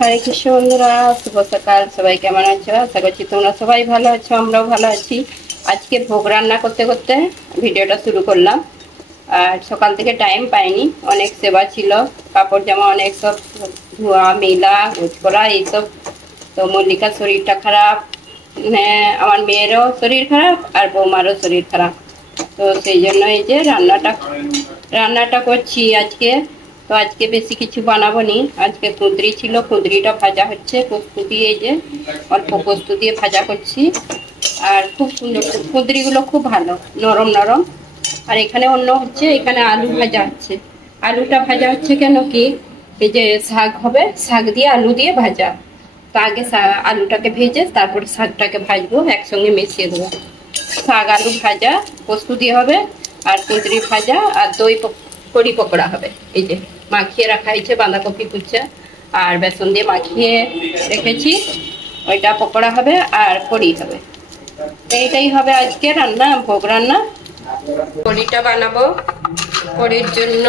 হরে কৃষ্ণ বন্ধুরা, শুভ সকাল। সবাই কেমন আছো? আশা করছি তোমরা সবাই ভালো আছো, আমরাও ভালো আছি। আজকে ভোগ রান্না করতে করতে ভিডিওটা শুরু করলাম। আর সকাল থেকে টাইম পাইনি, অনেক সেবা ছিল, কাপড় জামা অনেক সব ধোয়া মেলা গোছ করা এইসব। তো মল্লিকার শরীরটা খারাপ, মানে আমার মেয়েরও শরীর খারাপ আর বৌমারও শরীর খারাপ। তো সেই জন্য এই যে রান্নাটা করছি আজকে। তো আজকে বেশি কিছু বানাবো নি, আজকে কুঁদরি ছিল, কুঁদরিটা ভাজা হচ্ছে পোস্ত দিয়ে। এই যে অল্প পোস্ত দিয়ে ভাজা করছি। আর খুব সুন্দর, কুঁদরিগুলো খুব ভালো, নরম নরম। আর এখানে অন্য হচ্ছে, এখানে আলু ভাজা হচ্ছে। আলুটা ভাজা হচ্ছে কেন কি, এই যে শাক হবে, শাক দিয়ে আলু দিয়ে ভাজা। তো আগে আলুটাকে ভেজে তারপর শাকটাকে ভাজবো, একসঙ্গে মিশিয়ে দেবো। শাক আলু ভাজা পোস্ত দিয়ে হবে, আর কুঁদরি ভাজা, আর দই কড়ি পকোড়া হবে। এই যে মাখিয়ে রাখা হয়েছে বাঁধাকপি কুচা আর বেসন দিয়ে মাখিয়ে রেখেছি, ওইটা পকোড়া হবে আর কড়ি হবে। এইটাই হবে আজকে রান্না, ভোগ রান্না। কড়িটা বানাবো, কড়ির জন্য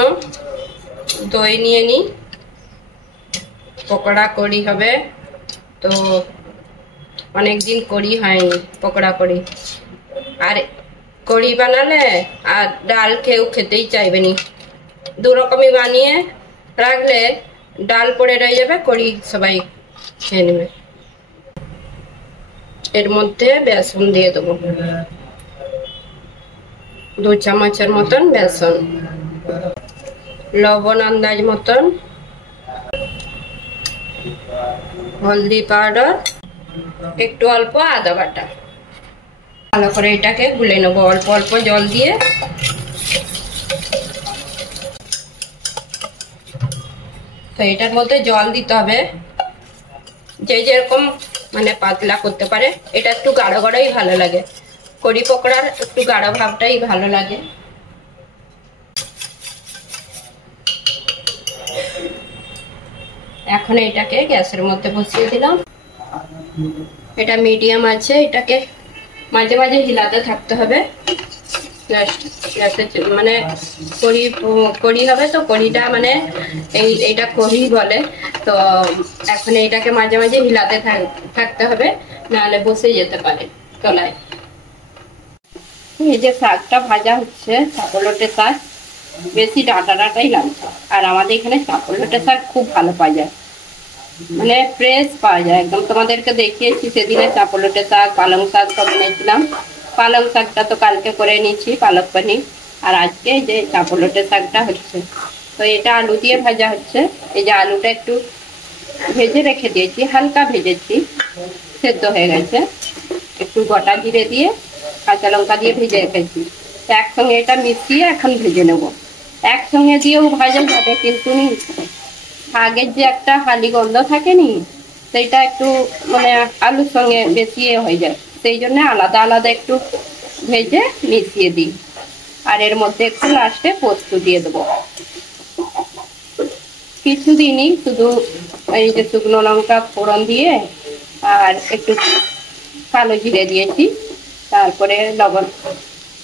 দই নিয়ে নিই, পকোড়া কড়ি হবে। তো অনেকদিন কড়ি হয়নি, পকোড়া কড়ি। আর কড়ি বানালে আর ডাল কেউ খেতেই চাইবে নি, দু রকমই বানিয়ে রাখলে ডাল পড়ে রয়ে যাবে, কড়ি সবাই খেয়ে নেবে। এর মধ্যে বেসন দিয়ে দেবো, 2 চামচের মতন বেসন, লবণ আন্দাজ মতন, হলদি পাউডার, একটু অল্প আদা বাটা। ভালো করে এটাকে গুলে নেবো অল্প অল্প জল দিয়ে। তো এটার মধ্যে জল দিতে হবে যে যেরকম মানে পাতলা করতে পারে। এটা একটু গাঢ় গাঢ়ই ভালো লাগে, কড়ি পকোড়ার একটু গাঢ় ভাবটাই ভালো লাগে। এখন এটাকে গ্যাসের মধ্যে বসিয়ে দিলাম। এটা মিডিয়াম আছে, এটাকে মাঝে মাঝে হিলাতে থাকতে হবে। মানে কড়ি হবে, তো কড়িটা মানে এইটা কড়ি বলে। তো এখন এইটাকে মাঝে মাঝে হিলাতে থাকতে হবে, নাহলে বসে যেতে পারে তলায়। এই যে শাকটা ভাজা হচ্ছে, চাপলোটে শাক, বেশি ডাঁটা ডাঁটাই লাগছে। আর আমাদের এখানে চাপলোটে শাক খুব ভালো পাওয়া যায়, মানে ফ্রেশ পাওয়া যায় একদম। তোমাদেরকে দেখিয়েছি সেদিনে চাপলোটে শাক, পালং শাক সব এনেছিলাম। পালং শাকটা তো কালকে করে নিয়েছি, পালক পনির। আর আজকে যে চাপলোটে শাকটা হচ্ছে, তো এটা আলু দিয়ে ভাজা হচ্ছে। এই যে আলুটা একটু ভেজে রেখে দিয়েছি, হালকা ভেজেছি, সেদ্ধ হয়ে গেছে। একটু গোটা জিরে দিয়ে কাঁচা লঙ্কা দিয়ে ভেজে রেখেছি। একসঙ্গে এটা মিশিয়ে এখন ভেজে নেব। একসঙ্গে দিয়েও ভাজা যাবে, কিন্তু শাকের যে একটা হালি গন্ধ থাকে নি, সেইটা একটু মানে আলুর সঙ্গে বেশি হয়ে যায়। সেই জন্য আলাদা আলাদা একটু ভেজে মিশিয়ে দিই। আর এর মধ্যে একটু লাস্টে পোস্ত দিয়ে দেবো। কিছু দিনই শুধু এই যে শুকনো লঙ্কা ফোড়ন দিয়ে আর একটু কালো জিরে দিয়েছি, তারপরে লবণ,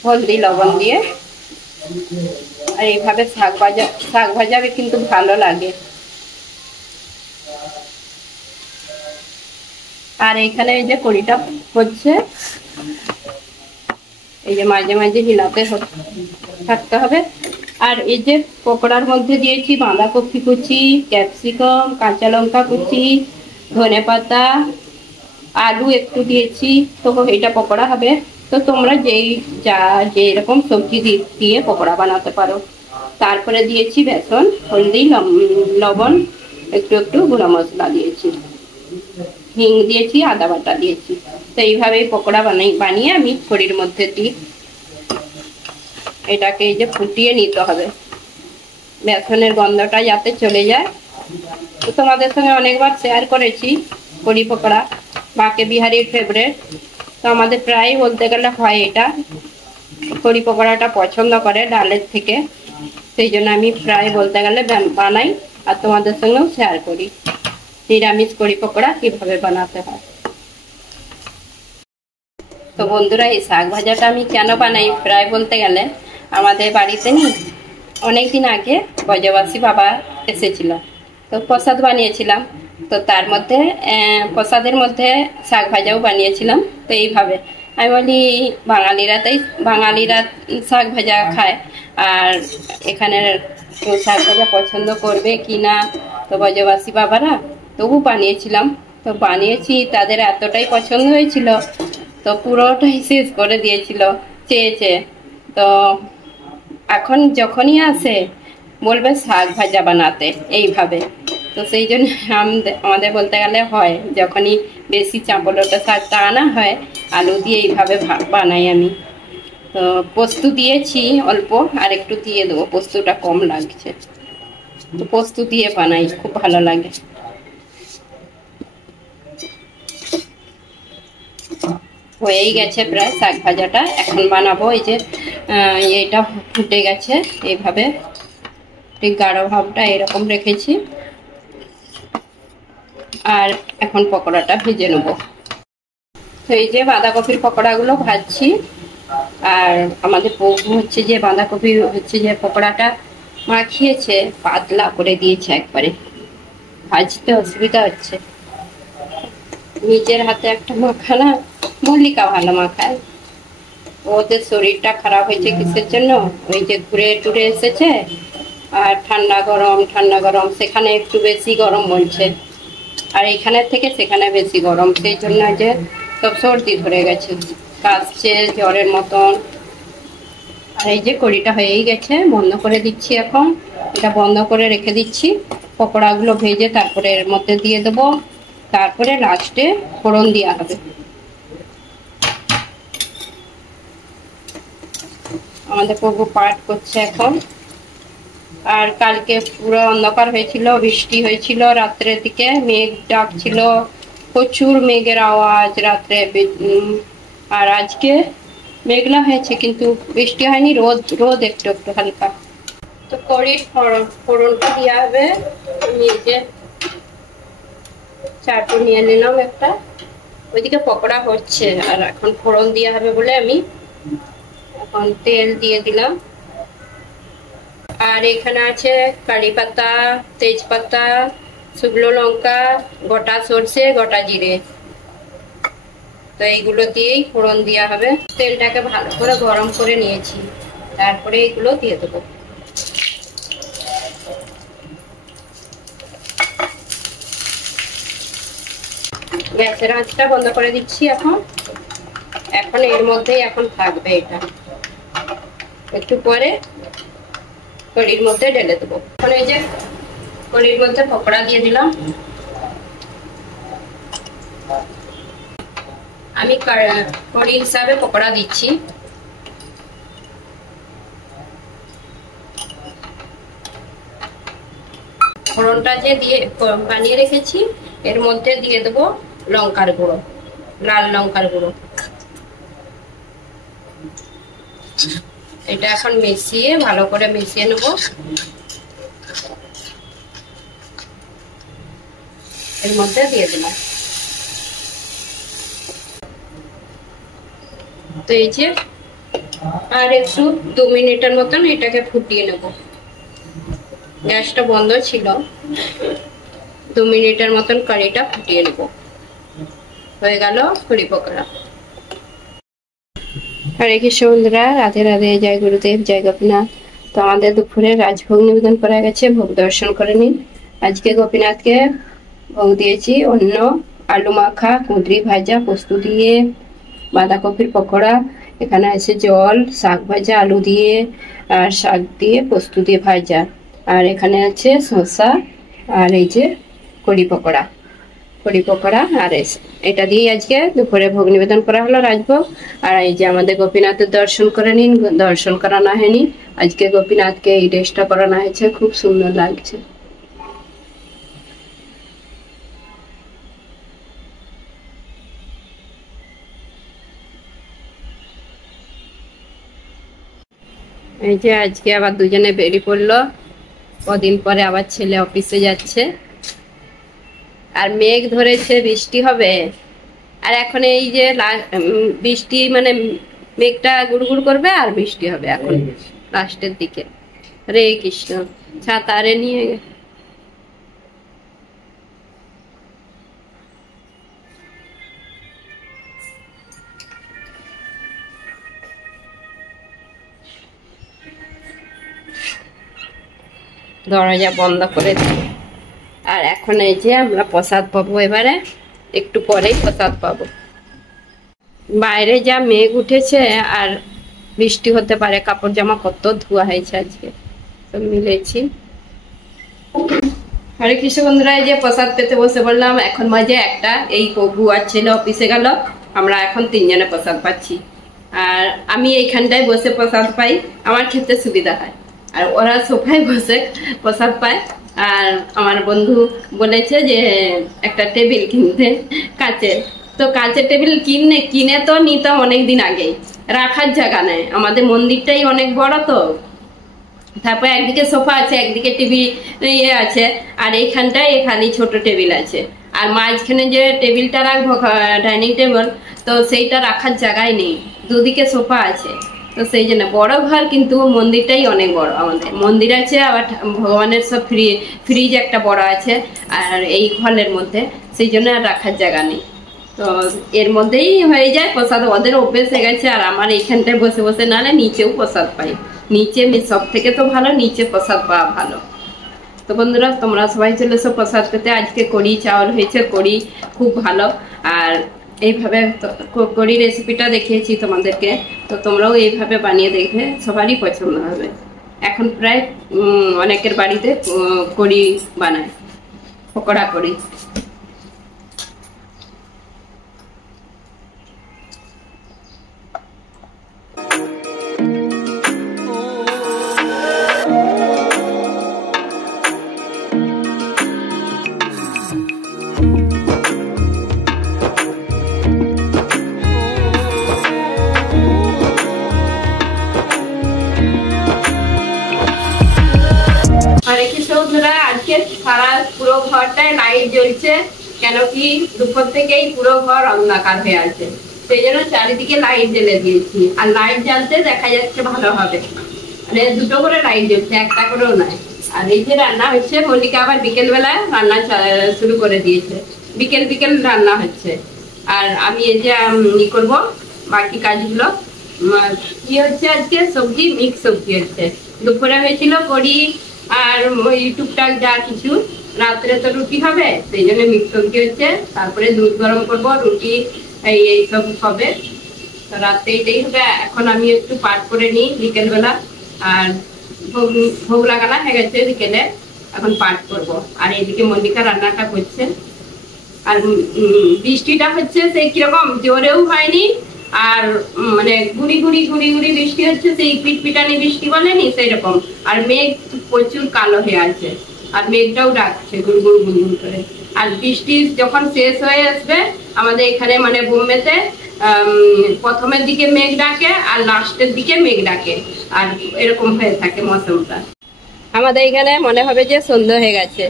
হলদি লবণ দিয়ে। আর এইভাবে শাক ভাজাবে কিন্তু ভালো লাগে। আর এখানে এই যে কড়িটা হচ্ছে, এই যে মাঝে মাঝে হিলাতে থাকতে হবে। আর এই যে পকোড়ার মধ্যে দিয়েছি বাঁধাকপি কুচি, ক্যাপসিকাম, কাঁচা লঙ্কা কুচি, ধনেপাতা, আলু একটু দিয়েছি। তো এটা পকোড়া হবে। তো তোমরা যেরকম সবজি দিয়ে পকোড়া বানাতে পারো। তারপরে দিয়েছি বেসন, হলদি, লবণ, একটু একটু গুঁড়ো মশলা দিয়েছি, হিং দিয়েছি, আদা বাটা দিয়েছি। তো এইভাবেই পকোড়া বানিয়ে আমি কড়ির মধ্যে দিই। এটাকে এই যে ফুটিয়ে নিতে হবে, বেসনের গন্ধটা যাতে চলে যায়। তো তোমাদের সঙ্গে অনেকবার শেয়ার করেছি কড়ি পকোড়া, বাঁকে বিহারির ফেভারিট। তো আমাদের প্রায় বলতে গেলে হয় এটা, কড়ি পকোড়াটা পছন্দ করে ডালের থেকে। সেই জন্য আমি প্রায় বলতে গেলে বানাই, আর তোমাদের সঙ্গেও শেয়ার করি নিরামিষ কড়ি পকোড়া কিভাবে বানাতে হয়। তো বন্ধুরা, এই শাক ভাজাটা আমি কেন বানাই প্রায় বলতে গেলে, আমাদের বাড়িতে অনেকদিন আগে ব্রজবাসী বাবা এসেছিল, তো প্রসাদ বানিয়েছিলাম। তো তার মধ্যে প্রসাদের মধ্যে শাক ভাজাও বানিয়েছিলাম। তো এইভাবে আমি বলি বাঙালিরা শাক ভাজা খায়, আর এখানের কেউ শাক ভাজা পছন্দ করবে কি না, তো ব্রজবাসী বাবারা তবু বানিয়েছিলাম। তো বানিয়েছি, তাদের এতটাই পছন্দ হয়েছিল, তো পুরোটাই শেষ করে দিয়েছিল চেয়েছে। তো এখন যখনই আসে বলবে শাক ভাজা বানাতে এইভাবে। তো সেই জন্য আমাদের বলতে গেলে হয়, যখনই বেশি চাঁপলোটা শাকটা আনা হয় আলু দিয়ে এইভাবে বানাই আমি। তো পোস্ত দিয়েছি অল্প, আর একটু দিয়ে দেবো, পোস্তটা কম লাগছে, তো পোস্ত দিয়ে বানাই, খুব ভালো লাগে। হয়েই গেছে প্রায় শাক ভাজাটা, এখন বানাবো। এই যে এটা ফুটে গেছে, এইভাবে ঠিক গাঢ় ভাবটা এরকম রেখেছি। আর এখন পকোড়াটা ভেজে নেব। তো এই যে বাঁধাকপির পকোড়াগুলো ভাজছি, আর আমাদের বউ হচ্ছে যে বাঁধাকপির হচ্ছে যে পকোড়াটা মাখিয়েছে, পাতলা করে দিয়েছে একবারে, ভাজতে অসুবিধা হচ্ছে। নিজের হাতে একটা মাখানা, মল্লিকা ভালো মাখায়। ওদের শরীরটা খারাপ হয়েছে কিসের জন্য, ওই যে ঘুরে টুরে এসেছে, আর ঠান্ডা গরম, সেখানে একটু বেশি গরম বলছে, আর এখানের থেকে সেখানে বেশি গরম, সেই জন্য যে সব সর্দি ধরে গেছে, কাশছে জ্বরের মতন। আর এই যে কড়িটা হয়েই গেছে, বন্ধ করে দিচ্ছি এখন। এটা বন্ধ করে রেখে দিচ্ছি, পকোড়াগুলো ভেজে তারপরে এর মধ্যে দিয়ে দেবো, তারপরে লাস্টে ফোড়ন দেওয়া হবে। আমাদের প্রভু পাঠ করছে এখন। আর কালকে পুরো অন্ধকার হয়েছিল, বৃষ্টি হয়েছিল রাত্রের দিকে, মেঘ ডাকছিল, প্রচুর মেঘের আওয়াজ রাত্রে। আর আজকে মেঘলা হয়েছে কিন্তু বৃষ্টি হয়নি, রোদ একটু একটু হালকা। তো কড়ির ফোড়নটা দেওয়া হবে। নিয়ে চাটু নিয়ে নিলাম একটা, ওইদিকে পকোড়া হচ্ছে, আর এখন ফোড়ন দেওয়া হবে বলে আমি এখন তেল দিয়ে দিলাম। আর এখানে আছে কারি পাতা, তেজপাতা, শুকনো লঙ্কা, গোটা সর্ষে, গোটা জিরে। তো এইগুলো দিয়েই ফোড়ন দেওয়া হবে। তেলটাকে ভালো করে গরম করে নিয়েছি, তারপরে এগুলো দিয়ে দেবো। গ্যাসের আঁচটা বন্ধ করে দিচ্ছি এখন। এর মধ্যেই এখন থাকবে এটা, একটু পরে কড়ির মধ্যে ঢেলে দেবো। এখন এই যে কড়ির মধ্যে পকোড়া দিয়ে দিলাম। আমি কড়ি হিসাবে পকোড়া দিচ্ছি। ফোড়নটা যে দিয়ে বানিয়ে রেখেছি এর মধ্যে দিয়ে দেবো লঙ্কার গুঁড়ো, লাল লঙ্কার গুঁড়ো। এটা এখন মিশিয়ে ভালো করে মিশিয়ে নেব। এর মধ্যে দিয়ে দিলাম। তো এই যে আর একটু 2 মিনিটের মতন এটাকে ফুটিয়ে নেব। গ্যাসটা বন্ধ ছিল, 2 মিনিটের মতন কারিটা ফুটিয়ে নেব। হয়ে গেল কড়ি পকোড়া। হরে কৃষ্ণ বন্ধুরা, রাধে রাধে, জয় গুরুদেব, জয় গোপীনাথ। তো আমাদের দুপুরে রাজভোগ নিবেদন করা গেছে, ভোগ দর্শন করে নিন। আজকে গোপীনাথকে ভোগ দিয়েছি অন্য, আলু মাখা, কুঁদরি ভাজা, পোস্ত দিয়ে, বাঁধাকপির পকোড়া, এখানে আছে জল, শাক ভাজা আলু দিয়ে, আর শাক দিয়ে পোস্ত দিয়ে ভাজা, আর এখানে আছে শসা, আর এই যে কড়ি পকোড়া, আর এটা দিয়ে আজকে দুপুরে ভোগ নিবেদন করা হলো, রাজভোগ। আর এই যে আমাদের গোপীনাথের দর্শন করে নিন। দর্শন করানো হয়নি, আজকে গোপীনাথকে এই ড্রেসটা করানো হয়েছে, খুব সুন্দর লাগছে। এই যে আজকে আবার দুজনে বেরিয়ে পড়লো, কদিন পরে আবার ছেলে অফিসে যাচ্ছে। আর মেঘ ধরেছে, বৃষ্টি হবে। আর এখন এই যে বৃষ্টি মানে মেঘটা গুড়গুড় করবে আর বৃষ্টি হবে এখন লাস্টের দিকে। হরে কৃষ্ণ। ছাতারে নিয়ে দরজা বন্ধ করে দিই। আর এখন এই যে আমরা প্রসাদ পাবো, এবারে একটু পরেই প্রসাদ পাবো। বাইরে যা মেঘ উঠেছে আর বৃষ্টি হতে পারে, কাপড় জামা কত ধোয়া হয়েছে আজকে, সব মিলেছি। হরে কৃষ্ণ বন্ধুরা, এই যে প্রসাদ পেতে বসে বললাম। এখন মাঝে একটা, এই কবু আর ছেলে অফিসে গেল, আমরা এখন 3 জনে প্রসাদ পাচ্ছি। আর আমি এইখানটায় বসে প্রসাদ পাই, আমার খেতে সুবিধা হয়। আর ওরা সোফায় বসে প্রসাদ পায়। আর আমার বন্ধু বলেছে যে একটা টেবিল কিনতে কাচের। তো কাচের টেবিল কিনে তো নিতাম অনেকদিন আগেই, রাখার জায়গা নেই, আমাদের মন্দিরটাই অনেক বড়। তো তারপর একদিকে সোফা আছে, একদিকে টিভি ইয়ে আছে, আর এইখানটায় খালি ছোট টেবিল আছে। আর মাঝখানে যে টেবিলটা রাখবো ডাইনিং টেবিল, তো সেইটা রাখার জায়গায় নেই, দুদিকে সোফা আছে। তো সেই জন্য বড় ঘর, কিন্তু মন্দিরটাই অনেক বড়। আমাদের মন্দির আছে, আবার ভগবানের সব ফ্রিজ একটা বড় আছে আর এই হলের মধ্যে, সেই জন্য আর রাখার জায়গা নেই। তো এর মধ্যেই হয়ে যায় প্রসাদ, ওদের অভ্যেস হয়ে গেছে। আর আমার এইখানটায় বসে বসে নাহলে নিচেও প্রসাদ পাই, নিচে সব থেকে তো ভালো, নিচে প্রসাদ পাওয়া ভালো। তো বন্ধুরা, তোমরা সবাই চলে এসো প্রসাদ পেতে। আজকে কড়ি চাউল হয়েছে, কড়ি খুব ভালো। আর এইভাবে কড়ি রেসিপিটা দেখিয়েছি তোমাদেরকে, তো তোমরাও এইভাবে বানিয়ে দেখবে, সবারই পছন্দ হবে। এখন প্রায় অনেকের বাড়িতে কড়ি বানায়, পকোড়া কড়ি। আজকে সারা পুরো ঘরটায় লাইট জ্বলছে, কেন কি দুপুর থেকেই পুরো ঘর অন্ধকার হয়ে আছে, সেই জন্য চারিদিকে লাইট জ্বেলে দিয়েছি। আর লাইট জ্বালতে দেখা যাচ্ছে ভালো হবে, মানে 2টো করে লাইট জ্বলছে, একটা করেও নয়। আর এই যে রান্না হচ্ছে, মল্লিকা আবার বিকেল বেলায় রান্না শুরু করে দিয়েছে, বিকেল বিকেল রান্না হচ্ছে। আর আমি এই যে ই করবো বাকি কাজগুলো। কি হচ্ছে আজকে, সবজি মিক্স সবজি হচ্ছে। দুপুরে হয়েছিল কড়ি আর ওই টুকটাক যা কিছু, রাত্রে তো রুটি হবে, সেই জন্য মিক্স সবজি হচ্ছে। তারপরে দুধ গরম করবো, রুটি এইসব হবে। তো রাত্রে এটাই হবে। এখন আমি একটু পাঠ করে নিই বিকেল বেলা, আর ভোগ লাগানো হয়ে গেছে বিকেলে, এখন পাঠ করবো। আর এইদিকে মল্লিকা রান্নাটা করছে। আর বৃষ্টিটা হচ্ছে সেই কিরকম, জোরেও হয়নি, আর মানে গুড়ি গুড়ি গুড়ি গুড়ি বৃষ্টি হচ্ছে, সেই পিটপিটানি বৃষ্টি বলেনি সেই রকম। আর মেঘ প্রচুর কালো হয়ে আছে, আর মেঘটাও ডাকছে গুড়গুড় গুড়গুড় করে। আর বৃষ্টি যখন শেষ হয়ে আসবে আমাদের এখানে, মানে বোম্বেতে প্রথমের দিকে মেঘ ডাকে আর লাস্টের দিকে মেঘ ডাকে, আর এরকম হয়ে থাকে মৌসুমটা। আমাদের এখানে মনে হবে যে সন্ধ্যা হয়ে গেছে।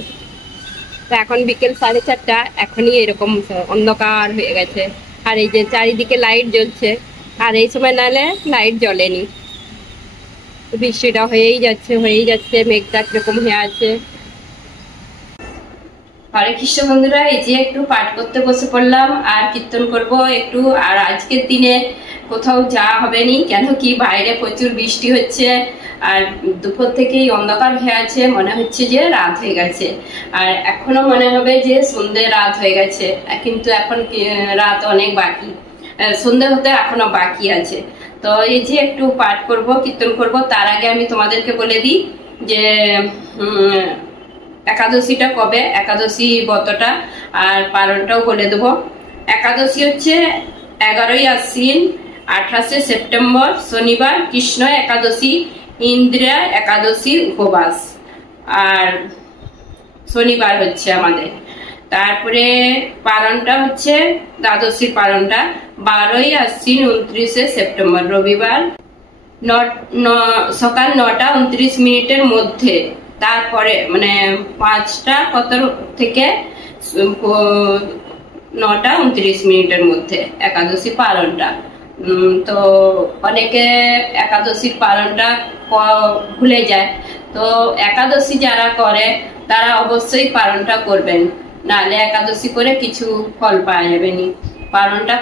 তো এখন বিকেল 4:30, এখনই এরকম অন্ধকার হয়ে গেছে। আর এই যে চারিদিকে লাইট জ্বলছে, আর এই সময় নাহলে লাইট জ্বলেনি। বৃষ্টিটা হয়েই যাচ্ছে, মেঘটা কিরকম হয়ে আছে। হরে কৃষ্ণ বন্ধুরা, এই যে একটু পাঠ করতে বসে পড়লাম, আর কীর্তন করব একটু। আর আজকের দিনে কোথাও যাওয়া হবে নি, কেন কি বাইরে প্রচুর বৃষ্টি হচ্ছে, আর দুপুর থেকেই অন্ধকার হয়ে আছে, মনে হচ্ছে যে রাত হয়ে গেছে। আর এখনো মনে হবে যে সন্ধ্যে রাত হয়ে গেছে, কিন্তু এখন রাত অনেক বাকি, সন্ধ্যে হতে এখনো বাকি আছে। তো এই যে একটু পাঠ করব, কীর্তন করব। তার আগে আমি তোমাদেরকে বলে দিই যে একাদশীটা কবে, একাদশী ব্রতটা আর পালনটাও বলে দেবো। একাদশী হচ্ছে 11ই আশ্বিন, 28শে সেপ্টেম্বর শনিবার, কৃষ্ণ একাদশী, ইন্দ্রিয়া একাদশী উপবাস, আর শনিবার হচ্ছে আমাদের। তারপরে পালনটা হচ্ছে দ্বাদশীর পালনটা 12ই আশ্বিন, 29শে সেপ্টেম্বর রবিবার, সকাল 9:29 মধ্যে। তারপরে মানে 5টা কত থেকে 9:29 মধ্যে একাদশী পালনটা। তো অনেকে একাদশীর পালনটা ভুলে যায়, তো একাদশী যারা করে তারা অবশ্যই পালনটা করবেন, নাহলে একাদশী করে কিছু ফল পাওয়া যাবে না। পালনটা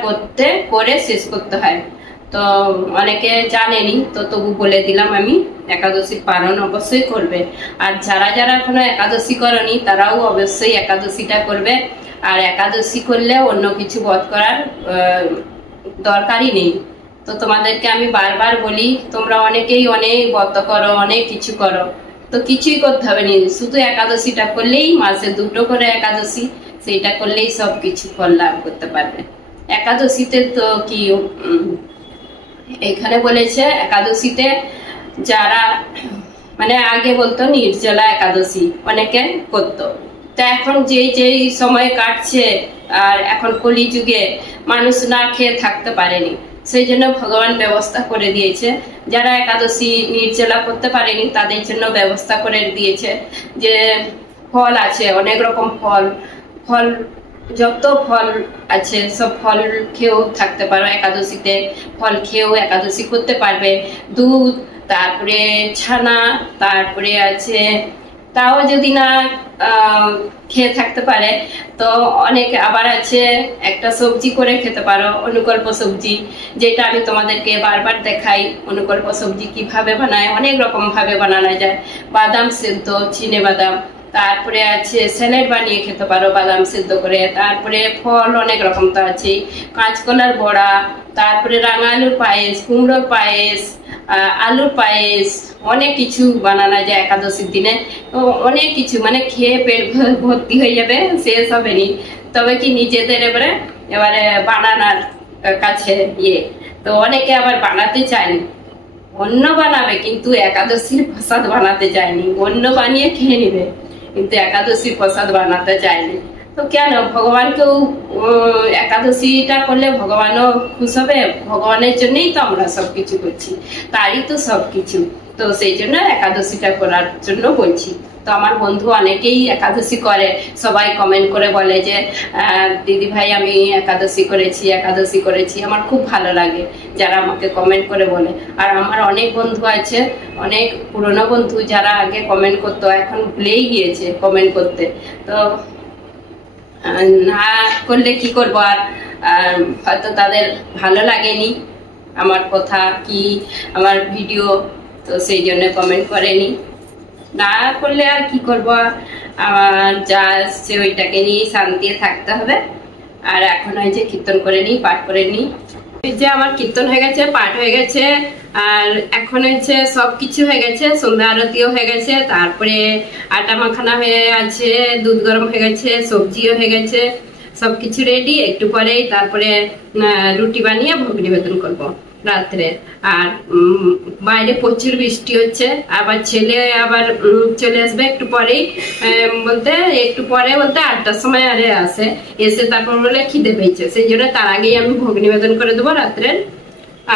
করে শেষ করতে হয়। তো অনেকে জানেনি, তো তবু বলে দিলাম আমি, একাদশীর পালন অবশ্যই করবে। আর যারা যারা এখনো একাদশী করনি তারাও অবশ্যই একাদশীটা করবে। আর একাদশী করলে অন্য কিছু বধ করার দরকারই নেই। তো তোমাদেরকে আমি বারবার বলি, তোমরা অনেকেই অনেক ব্রত করো, অনেক কিছু করো, তো কিছুই করতে হবে না, শুধু একাদশীটা করলেই, মাসে 2টো করে একাদশী, সেইটা করলেই সব কিছু ফল লাভ করতে পারবে। একাদশীতে তো কি এখানে বলেছে, একাদশীতে যারা মানে আগে বলতো নির্জলা একাদশী অনেকে করতো, তা এখন যেই সময় কাটছে আর এখন কলিযুগে মানুষ না খেয়ে থাকতে পারেনি, সেই জন্য ভগবান ব্যবস্থা করে দিয়েছে। যারা একাদশী নির্জলা করতে পারেনি তাদের জন্য ব্যবস্থা করে দিয়েছে যে ফল আছে, অনেক রকম ফল, যত ফল আছে সব ফল খেয়েও থাকতে পারো একাদশীতে, ফল খেয়েও একাদশী করতে পারবে। দুধ, তারপরে ছানা, তারপরে আছে, তাও যদি না খেয়ে থাকতে পারে তো অনেক আবার আছে একটা সবজি করে খেতে পারো, অনুকল্প সবজি, যেটা আমি তোমাদেরকে বারবার দেখাই। অনুকল্প সবজি কিভাবে বানায়, অনেক রকম ভাবে বানানো যায়। বাদাম সেদ্ধ, চিনে বাদাম, তারপরে আছে স্যালাড বানিয়ে খেতে পারো বাদাম সেদ্ধ করে। তারপরে ফল অনেক রকম তো আছে, কাঁচকলার বড়া, তারপরে রাঙা আলুর পায়েস, কুমড়োর পায়েস, আলুর পায়েস, অনেক কিছু বানানো যায় একাদশীর দিনে। অনেক কিছু মানে খেয়ে পেট ভর্তি হয়ে যাবে, শেষ হবে নি। তবে কি নিজেদের এবারে বানানোর কাছে তো অনেকে আবার বানাতে চায়নি, অন্য বানাবে কিন্তু একাদশীর প্রসাদ বানাতে চায়নি, অন্য বানিয়ে খেয়ে নিবে কিন্তু একাদশীর প্রসাদ বানাতে চায়নি। তো কেন, ভগবানকেও একাদশীটা করলে ভগবানও খুশ হবে, ভগবানের জন্যই তো আমরা সবকিছু করছি, তারই তো সবকিছু। তো সেই জন্য একাদশীটা করার জন্য বলছি। তো আমার বন্ধু অনেকেই একাদশী করে, সবাই কমেন্ট করে বলে যে দিদি ভাই আমি একাদশী করেছি। আমার খুব ভালো লাগে যারা আমাকে কমেন্ট করে বলে। আর আমার অনেক বন্ধু আছে, অনেক পুরনো বন্ধু, যারা আগে কমেন্ট করতো এখন ভুলেই গিয়েছে কমেন্ট করতে। তো না করলে কি করবো, আর হয়তো তাদের ভালো লাগেনি আমার কথা কি আমার ভিডিও, তো সেই জন্য কমেন্ট করেনি। না করলে আর কি করবো, আমার যা আসছে ওইটাকে নিয়ে শান্তি থাকতে হবে। আর এখন হয়েছে কীর্তন করে নিই, পাঠ করে নিই। এই যে আমার কীর্তন হয়ে গেছে, পাঠ হয়ে গেছে, আর এখন হচ্ছে সব কিছু হয়ে গেছে, সন্ধ্যা আরতিও হয়ে গেছে, তারপরে আটা মাখানা হয়ে আছে, দুধ গরম হয়ে গেছে, সবজিও হয়ে গেছে, সবকিছু রেডি। একটু পরেই তারপরে রুটি বানিয়ে ভোগ নিবেদন করবো রাত্রে। আর বাইরে প্রচুর বৃষ্টি হচ্ছে, আবার ছেলে আবার চলে আসবে একটু পরেই, একটু পরে বলতে 8টার সময় আরে আসে, এসে তারপর বলে খিদে পেয়েছে, সেই জন্য তার আগেই আমি ভোগ নিবেদন করে দেবো রাত্রে।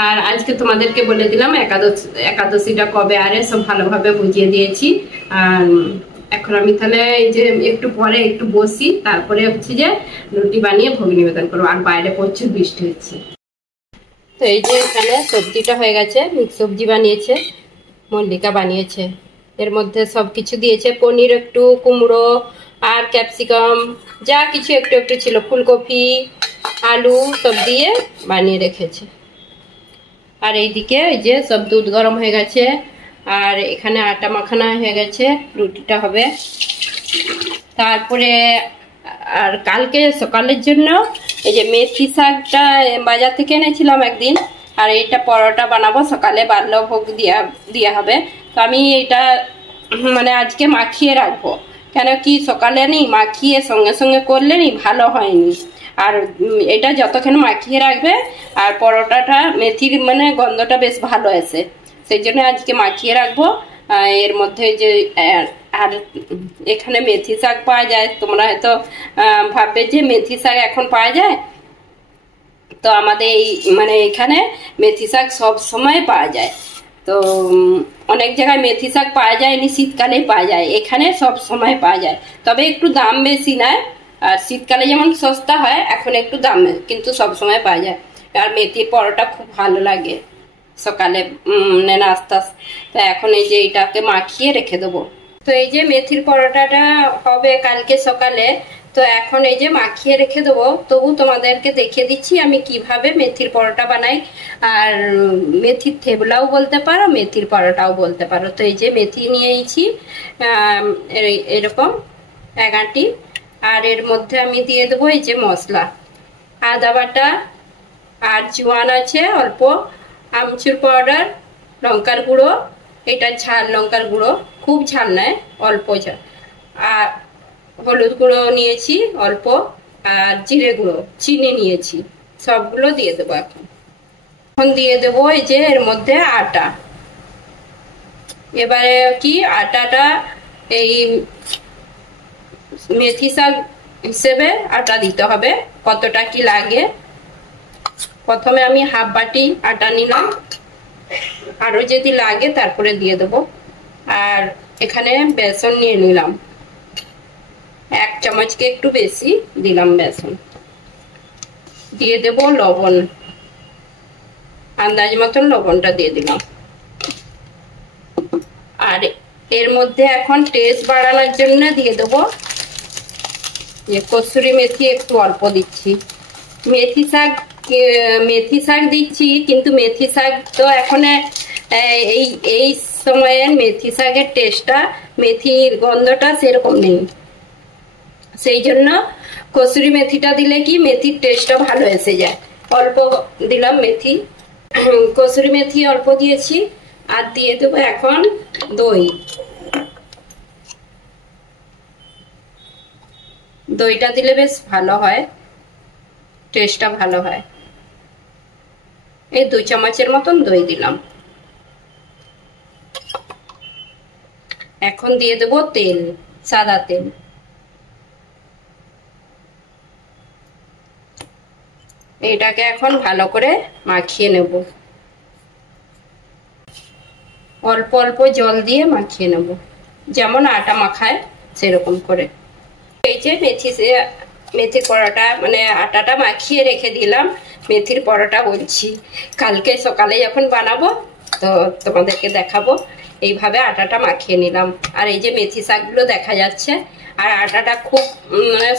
আর আজকে তোমাদেরকে বলে দিলাম একাদশীটা কবে আরে সব ভালোভাবে বুঝিয়ে দিয়েছি। আর এখন আমি তাহলে এই যে একটু পরে একটু বসি, তারপরে হচ্ছে যে রুটি বানিয়ে ভোগ নিবেদন করবো। আর বাইরে প্রচুর বৃষ্টি হচ্ছে। তো এই যে এখানে সবজিটা হয়ে গেছে, মিক্স সবজি বানিয়েছে, মল্লিকা বানিয়েছে, এর মধ্যে সব কিছু দিয়েছে, পনির একটু, কুমড়ো আর ক্যাপসিকাম, যা কিছু একটু একটু ছিল, ফুলকপি, আলু সব দিয়ে বানিয়ে রেখেছে। আর এইদিকে এই যে সব দুধ গরম হয়ে গেছে, আর এখানে আটা মাখানা হয়ে গেছে, রুটিটা হবে। তারপরে আর কালকে সকালের জন্য এই যে মেথি শাকটা বাজার থেকে এনেছিলাম একদিন, আর এইটা পরোটা বানাবো, সকালে বাল্যভোগ দিয়া হবে। তো আমি এটা মানে আজকে মাখিয়ে রাখবো, কেন কি সকালে নি মাখিয়ে সঙ্গে সঙ্গে করলে নি ভালো হয়নি। আর এটা যতক্ষণ মাখিয়ে রাখবে, আর পরোটাটা মেথির মানে গন্ধটা বেশ ভালো আসে, সেই জন্য আজকে মাখিয়ে রাখবো। এর মধ্যে যে আর এখানে মেথি শাক পাওয়া যায়, তোমরা হয়তো ভাববে যে মেথি শাক এখন পাওয়া যায়, তো আমাদের এই মানে এখানে মেথি শাক সব সময় পাওয়া যায়। তো অনেক জায়গায় মেথি শাক পাওয়া যায়নি, শীতকালেই পাওয়া যায়, এখানে সব সময় পাওয়া যায়, তবে একটু দাম বেশি নেয়। আর শীতকালে যেমন সস্তা হয়, এখন একটু দাম, কিন্তু সব সময় পাওয়া যায়। আর মেথির পরোটা খুব ভালো লাগে সকালে নাস্তা। তো এখন এই যে এটাকে মাখিয়ে রেখে দেবো। তো এই যে মেথির পরোটাটা হবে কালকে সকালে, তো এখন এই যে মাখিয়ে রেখে দেবো, তবু তোমাদেরকে দেখিয়ে দিচ্ছি আমি কিভাবে মেথির পরোটা বানাই। আর মেথির থেবলাও বলতে পারো, মেথির পরোটাও বলতে পারো। তো এই যে মেথি নিয়েছি এরকম 1 আঁটি। আর এর মধ্যে আমি দিয়ে দেবো এই যে মশলা, আদা বাটা, আর জোয়ান আছে অল্প, আমচুর পাউডার, লঙ্কার গুঁড়ো, এটা ঝাল লঙ্কার গুঁড়ো, খুব ঝাল নয়, অল্প ঝাল, আর হলুদ গুঁড়ো নিয়েছি অল্প, আর জিরে গুঁড়ো, চিনি নিয়েছি, সবগুলো দিয়ে দেবো। এখন দিয়ে দেবো এই যে এর মধ্যে আটা। এবারে কি আটাটা এই মেথি শাক হিসেবে আটা দিতে হবে, কতটা কি লাগে। প্রথমে আমি হাফ বাটি আটা নিলাম, আরো যদি লাগে তারপরে দিয়ে দেবো। আর এখানে বেসন নিয়ে নিলাম, 1 চামচকে একটু বেশি দিলাম বেসন। দিয়ে দেব লবণ, আন্দাজ মতন লবণটা দিয়ে দিলাম। আর এর মধ্যে এখন টেস্ট বাড়ানোর জন্য দিয়ে দেবো যে কসুরি মেথি, একটু অল্প দিচ্ছি। মেথি শাক দিচ্ছি, কিন্তু মেথি শাক তো এখন এই সময়ের মেথি শাকের টেস্টটা, মেথির গন্ধটা সেরকম নেই, সেই জন্য কসুরি মেথিটা দিলে কি মেথির টেস্টটা ভালো এসে যায়। অল্প দিলাম মেথি, কসুরি মেথি অল্প দিয়েছি। আর দিয়ে দেবো এখন দই। দইটা দিলে বেশ ভালো হয়, টেস্টটা ভালো হয়। এই 2 চামচের মতন দই দিলাম। এখন দিয়ে দেবো তেল, সাদা তেল। এটাকে এখন ভালো করে মাখিয়ে নেব, অল্প অল্প জল দিয়ে মাখিয়ে নেব, যেমন আটা মাখায় সেরকম করে। এই যে মেথির পরোটা মানে আটাটা মাখিয়ে রেখে দিলাম, মেথির পরোটা বলছি, কালকে সকালে যখন বানাবো তো তোমাদেরকে দেখাবো। এইভাবে আটাটা মাখিয়ে নিলাম। আর এই যে মেথি শাকগুলো দেখা যাচ্ছে, আর আটাটা খুব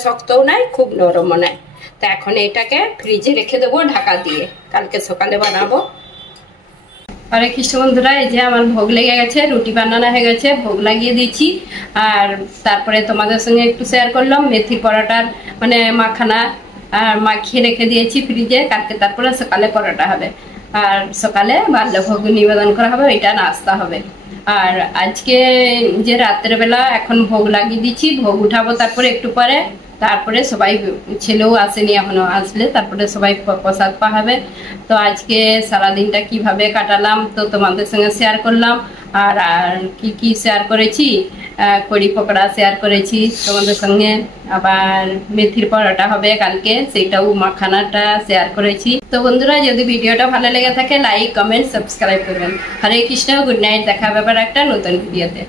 শক্তও নয়, খুব নরমও নয়। তো এখন এটাকে ফ্রিজে রেখে দেবো ঢাকা দিয়ে, কালকে সকালে বানাবো। হরে কৃষ্ণ বন্ধুরা, এই যে আমার ভোগ লেগে গেছে, রুটি বানানো হয়ে গেছে, ভোগ লাগিয়ে দিয়েছি। আর তারপরে তোমাদের সঙ্গে একটু শেয়ার করলাম মেথি পরোটার মানে মাখানা, আর মাখিয়ে রেখে দিয়েছি ফ্রিজে, কালকে তারপরে সকালে পরোটা হবে। আর সকালে বাল্যভোগ নিবেদন করা হবে, ওইটা নাস্তা হবে। আর আজকে যে রাত্রের বেলা এখন ভোগ লাগিয়ে দিচ্ছি, ভোগ উঠাবো তারপরে একটু পরে। তারপরে সবাই, ছেলেও আসেনি এখনো, আসলে তারপরে সবাই প্রসাদ পাবে। তো আজকে সারাদিনটা কিভাবে কাটালাম তো তোমাদের সঙ্গে শেয়ার করলাম। আর কি কি শেয়ার করেছি, কড়ি পকোড়া শেয়ার করেছি তোমাদের সঙ্গে, আবার মেথির পরোটা হবে কালকে, সেটাও মাখানাটা শেয়ার করেছি। তো বন্ধুরা, যদি ভিডিওটা ভালো লেগে থাকে লাইক, কমেন্ট, সাবস্ক্রাইব করবেন। হরে কৃষ্ণ, গুড নাইট, দেখা হবে আবার একটা নতুন ভিডিওতে।